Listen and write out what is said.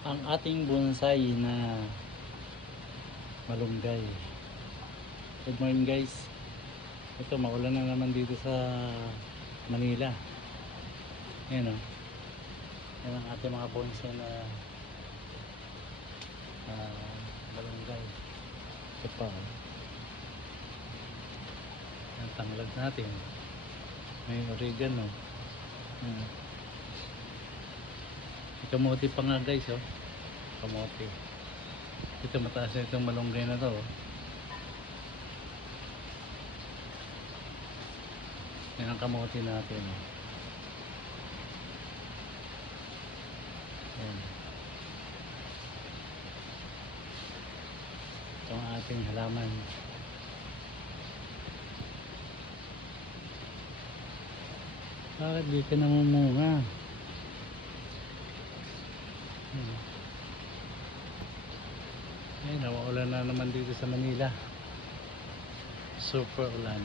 ang ating bonsai na malunggay. Good morning guys. Ito, maulan na naman dito sa Manila. Ayan o. Yan ang ating mga bonsai na malunggay. Ito pa o. Ang tanglad natin. May oregano. Kamote pa nga guys oh. Kamote. Ito mataas na itong malunggay na to oh. Yan ang kamote natin oh. Yan. Ito ang ating halaman. Bakit di ka namumunga? Ay, nawaulan na naman dito sa Manila. Super ulan.